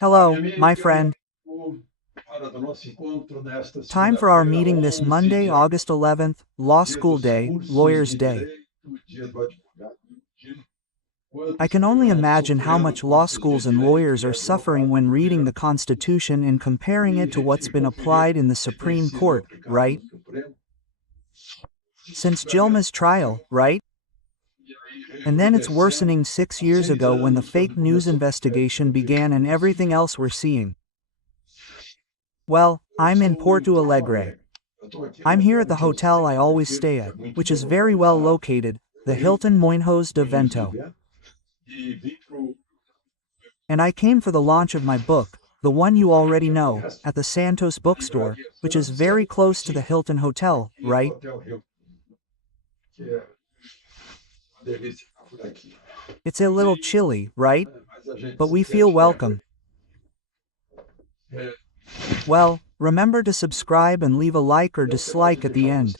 Hello, my friend. Time for our meeting this Monday, August 11th, Law School Day, Lawyer's Day. I can only imagine how much law schools and lawyers are suffering when reading the Constitution and comparing it to what's been applied in the Supreme Court, right? Since Gilma's trial, right? And then it's worsening 6 years ago when the fake news investigation began and everything else we're seeing. Well, I'm in Porto Alegre. I'm here at the hotel I always stay at, which is very well located, the Hilton Moinhos de Vento. And I came for the launch of my book, the one you already know, at the Santos bookstore, which is very close to the Hilton Hotel, right? It's a little chilly, right? But we feel welcome. Well, remember to subscribe and leave a like or dislike at the end.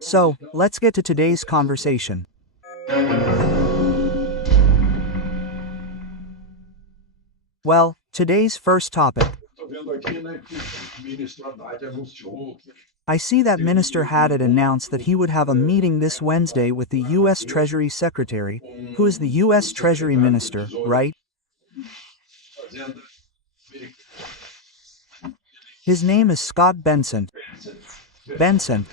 So, let's get to today's conversation. Well, today's first topic. I see that Minister Haddad announced that he would have a meeting this Wednesday with the U.S. Treasury Secretary, who is the U.S. Treasury Minister, right? His name is Scott Bessent. Bessent.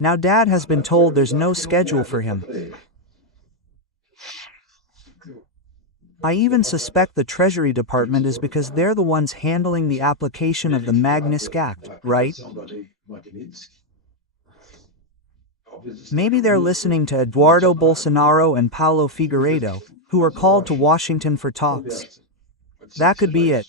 Now Dad has been told there's no schedule for him. I even suspect the Treasury Department is because they're the ones handling the application of the Magnitsky Act, right? Maybe they're listening to Eduardo Bolsonaro and Paulo Figueiredo, who are called to Washington for talks. That could be it.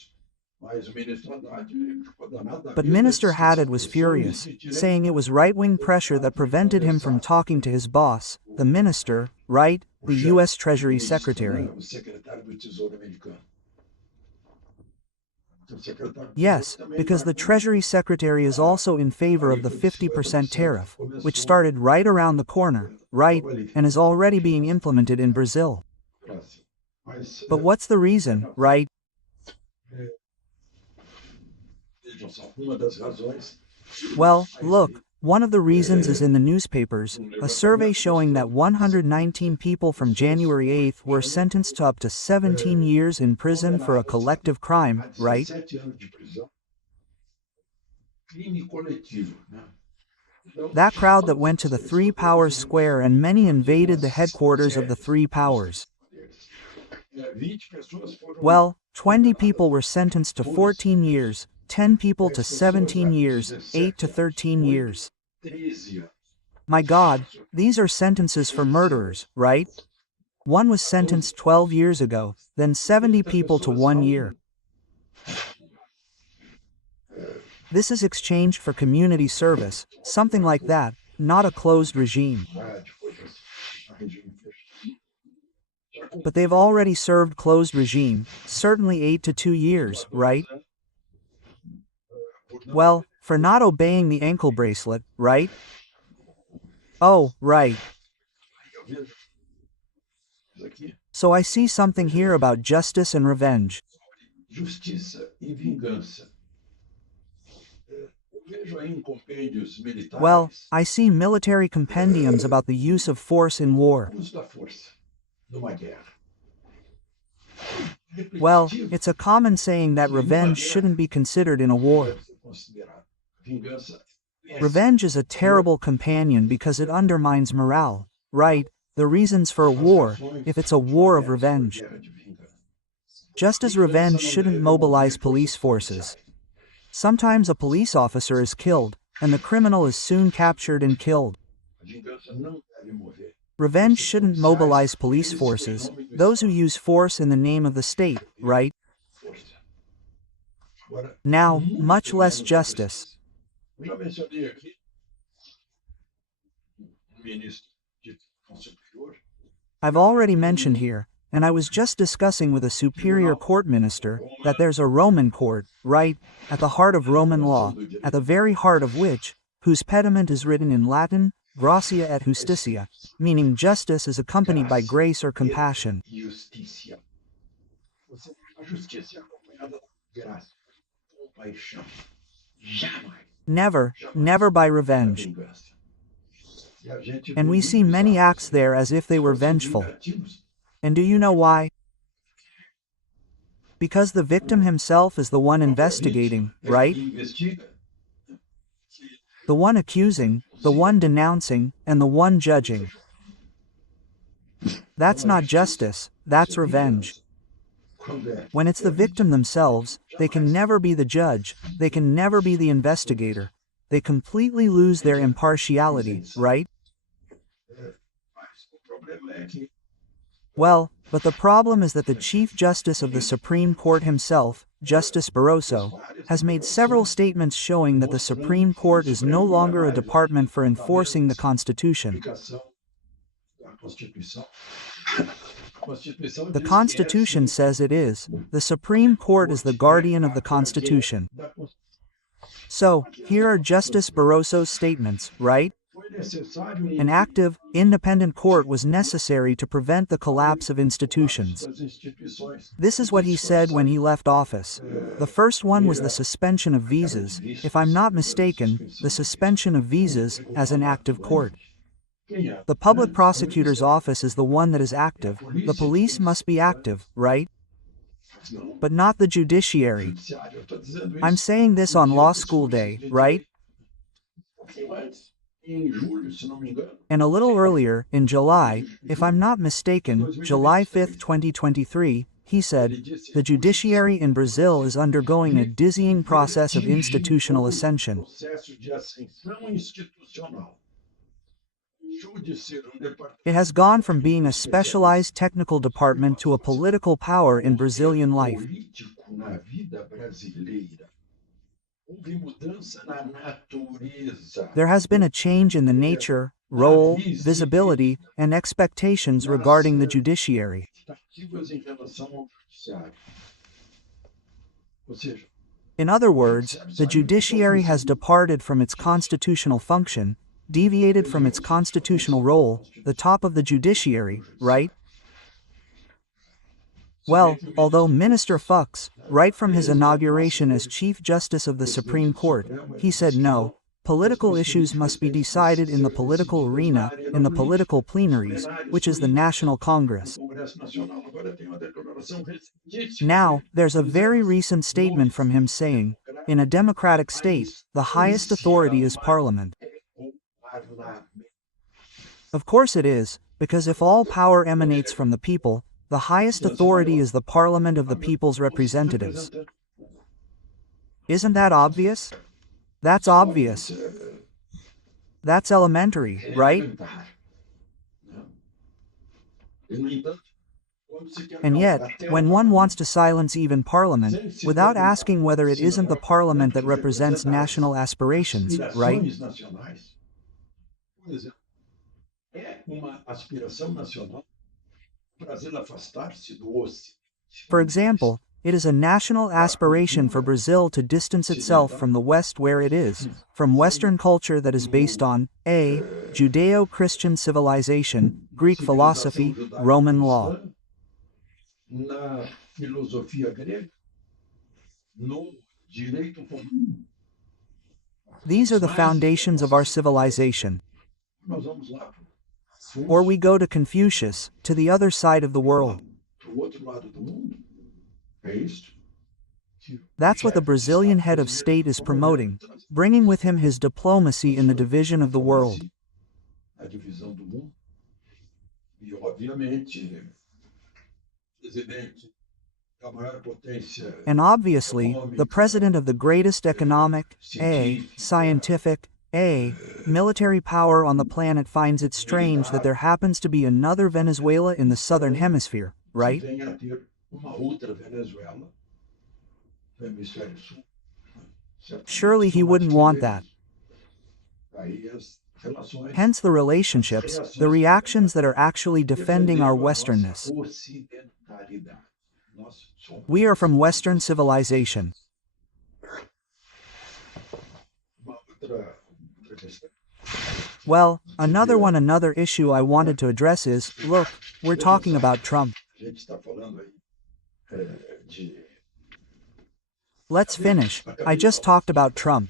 But Minister Haddad was furious, saying it was right-wing pressure that prevented him from talking to his boss, the minister, right, the U.S. Treasury Secretary. Yes, because the Treasury Secretary is also in favor of the 50% tariff, which started right around the corner, right, and is already being implemented in Brazil. But what's the reason, right? Well, look, one of the reasons is in the newspapers, a survey showing that 119 people from January 8th were sentenced to up to 17 years in prison for a collective crime, right? That crowd that went to the Three Powers Square and many invaded the headquarters of the Three Powers. Well, 20 people were sentenced to 14 years, 10 people to 17 years, 8 to 13 years. My God, these are sentences for murderers, right? One was sentenced 12 years ago, then 70 people to 1 year. This is exchanged for community service, something like that, not a closed regime. But they've already served closed regime, certainly 8 to 2 years, right? Well, for not obeying the ankle bracelet, right? Oh, right. So I see something here about justice and revenge. Well, I see military compendiums about the use of force in war. Well, it's a common saying that revenge shouldn't be considered in a war. Revenge is a terrible companion because it undermines morale, right? The reasons for a war, if it's a war of revenge. Just as revenge shouldn't mobilize police forces. Sometimes a police officer is killed, and the criminal is soon captured and killed. Revenge shouldn't mobilize police forces, those who use force in the name of the state, right? Now, much less justice. I've already mentioned here, and I was just discussing with a superior court minister, that there's a Roman court, right, at the heart of Roman law, at the very heart of which, whose pediment is written in Latin, Gratia et Justicia, meaning justice is accompanied by grace or compassion. Never, never by revenge. And we see many acts there as if they were vengeful. And do you know why? Because the victim himself is the one investigating, right? The one accusing, the one denouncing, and the one judging. That's not justice, that's revenge. When it's the victim themselves, they can never be the judge, they can never be the investigator. They completely lose their impartiality, right? Well, but the problem is that the Chief Justice of the Supreme Court himself, Justice Barroso, has made several statements showing that the Supreme Court is no longer a department for enforcing the Constitution. The Constitution says it is. The Supreme Court is the guardian of the Constitution. So, here are Justice Barroso's statements, right? An active, independent court was necessary to prevent the collapse of institutions. This is what he said when he left office. The first one was the suspension of visas, if I'm not mistaken, the suspension of visas as an active court. The public prosecutor's office is the one that is active, the police must be active, right? But not the judiciary. I'm saying this on law school day, right? And a little earlier, in July, if I'm not mistaken, July 5, 2023, he said, the judiciary in Brazil is undergoing a dizzying process of institutional ascension. It has gone from being a specialized technical department to a political power in Brazilian life. There has been a change in the nature, role, visibility, and expectations regarding the judiciary. In other words, the judiciary has departed from its constitutional function, deviated from its constitutional role, the top of the judiciary, right? Well, although Minister Fux, right from his inauguration as Chief Justice of the Supreme Court, he said no, political issues must be decided in the political arena, in the political plenaries, which is the National Congress. Now, there's a very recent statement from him saying, in a democratic state, the highest authority is Parliament. Of course it is, because if all power emanates from the people, the highest authority is the Parliament of the people's representatives. Isn't that obvious? That's obvious. That's elementary, right? And yet, when one wants to silence even Parliament, without asking whether it isn't the Parliament that represents national aspirations, right? For example, it is a national aspiration for Brazil to distance itself from the West where it is, from Western culture that is based on a. Judeo-Christian civilization, Greek philosophy, Roman law. These are the foundations of our civilization. Or we go to Confucius, to the other side of the world. That's what the Brazilian head of state is promoting, bringing with him his diplomacy in the division of the world. And obviously, the president of the greatest economic, scientific, military power on the planet finds it strange that there happens to be another Venezuela in the southern hemisphere, right? Surely he wouldn't want that. Hence the relationships, the reactions that are actually defending our Westernness. We are from Western civilization. Well, another issue I wanted to address is, look, we're talking about Trump. Let's finish. I just talked about Trump.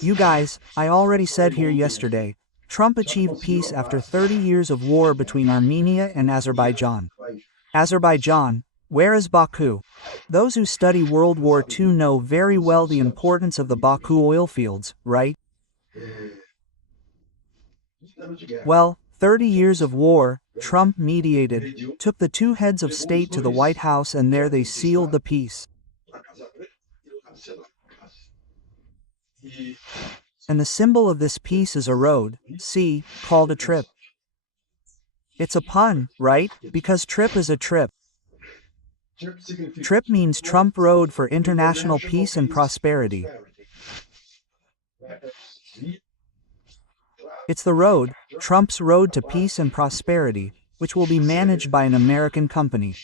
You guys, I already said here yesterday, Trump achieved peace after 30 years of war between Armenia and Azerbaijan. Azerbaijan, where is Baku? Those who study World War II know very well the importance of the Baku oil fields, right? Well, 30 years of war, Trump mediated, took the two heads of state to the White House, and there they sealed the peace. And the symbol of this peace is a road, see, called a trip. It's a pun, right? Because trip is a trip. Trip means Trump Road for international peace and prosperity. It's the road, Trump's road to peace and prosperity, which will be managed by an American company.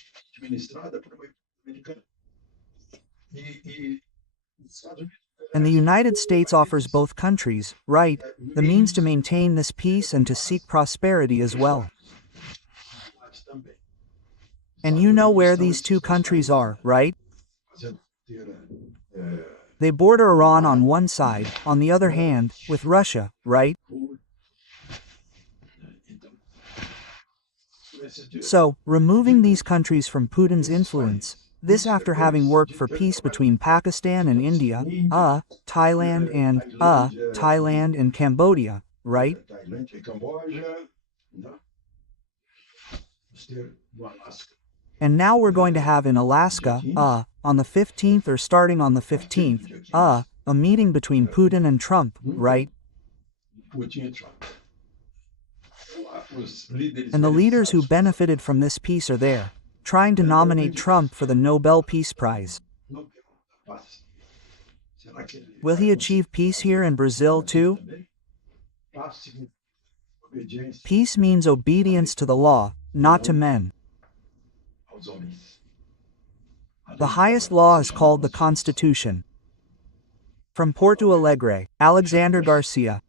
And the United States offers both countries, right, the means to maintain this peace and to seek prosperity as well. And you know where these two countries are, right? They border Iran on one side, on the other hand, with Russia, right? So, removing these countries from Putin's influence, this after having worked for peace between Pakistan and India, Thailand and Cambodia, right? And now we're going to have in Alaska, on the 15th or starting on the 15th, a meeting between Putin and Trump, right? And the leaders who benefited from this peace are there, trying to nominate Trump for the Nobel Peace Prize. Will he achieve peace here in Brazil too? Peace means obedience to the law, not to men. The highest law is called the Constitution. From Porto Alegre, Alexandre Garcia.